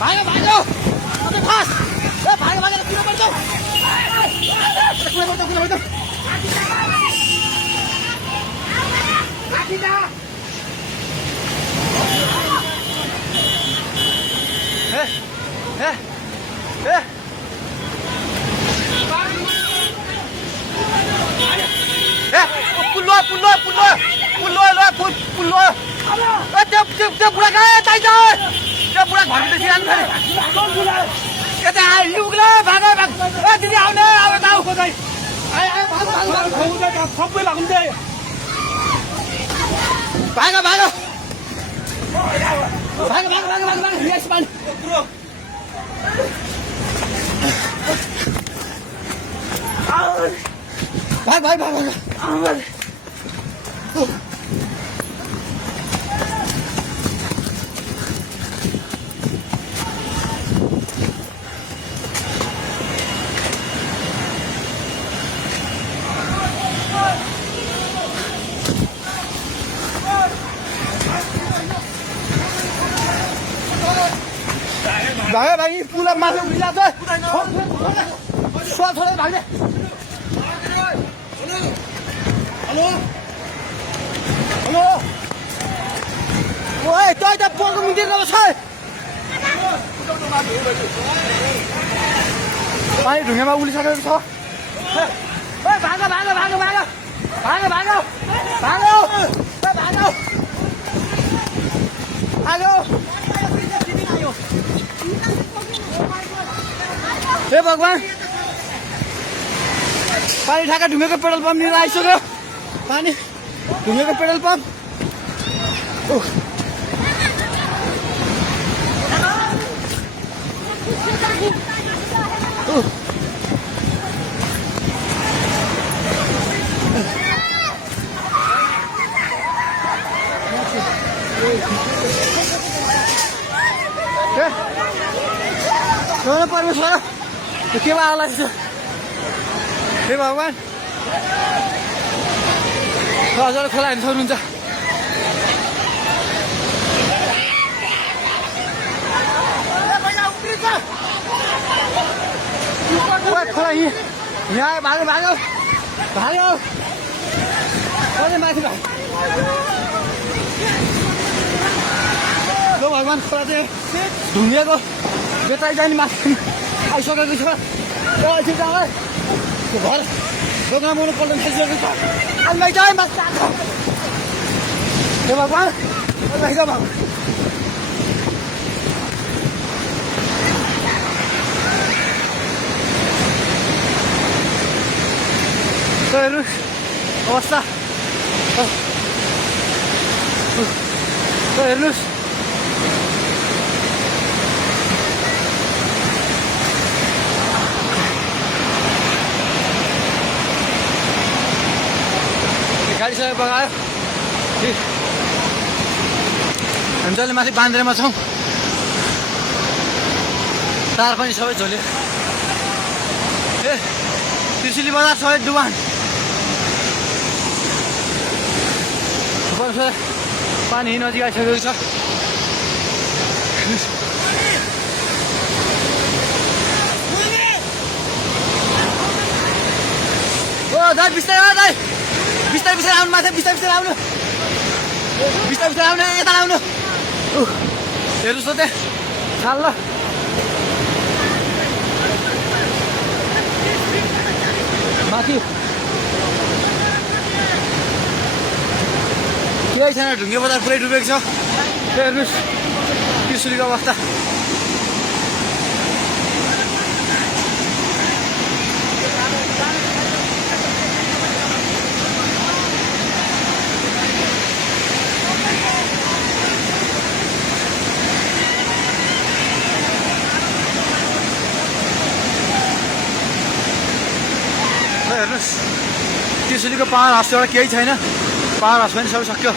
भाग्यो भाग्यो फास ए भाग्यो भाग्यो किन पर्छौ किन पर्छौ आखिदा ए ए ए पुल्लो पुल्लो पुल्लो पुल्लो ल पुल्लो ए त्यो बुढा कहाँ ताइ त त्यो बुढा घरभित्र सिरान थरे यता लुग्ला भागो भाग ए दिदी आउने अब ताउ खोजै आइ भाग सबै लाग्दै भागो भागो भागो भागो भागो भागो यस मान भाग भाग भाग भाग भागे भागी पुला माथि उभिला छ छोरा भाग्ने हेलो हेलो ओए तै त पोको मुन्तिर छ पानी ढुङ्गामा उलिसकेको छ ओए भागो भागो भागो भागो भागो भागो भागो भागो भागो हे भगवान पानी ठाका ढुङ्गेको पेट्रोल पम्प लिएर आइसक्यो पानी ढुङ्गेको पेट्रोल पम्प परमेश्वर के आला हे भगवान हजुर खोला हेर्नु सक्नुहुन्छ खोला यहाँ भाग्यो भाग्यो भाग्यो माथि भाग्यो भगवान खोला चाहिँ ढुङ्गेको बेताइ जाने माथि आइसकेको छ घर दोकान बनाउनु पर्ने थालिसकेको छ अलमाइ जाए माथि हे भगवान अलमाइ जा भगवान हेर्नु अवस्था हेर्नुहोस् गाडी सबै बगायो हामी जहिले माथि बान्द्रेमा छौँ तार पनि सबै झोल्यो ए त्रिशुली बजार सबै डुबान पानी नजिक आइसकेको छ ओ दाइ बिस्तारै दाइ बिस्तारै बिस्तारै आउनु माथि बिस्तारै बिस्तारै आउनु बिस्तारै बिस्तारै आउनु यता आउनु हेर्नुहोस् त त्यहाँ खाल ल माथि केही छैन ढुङ्गे बजार पुरै डुबेको छ हेर्नुहोस् त्रिशुलीको अवस्था हेर्नुहोस् त्रिशुलीको पावर हाउस एउटा केही छैन पावर हाउस पनि सबै सक्यो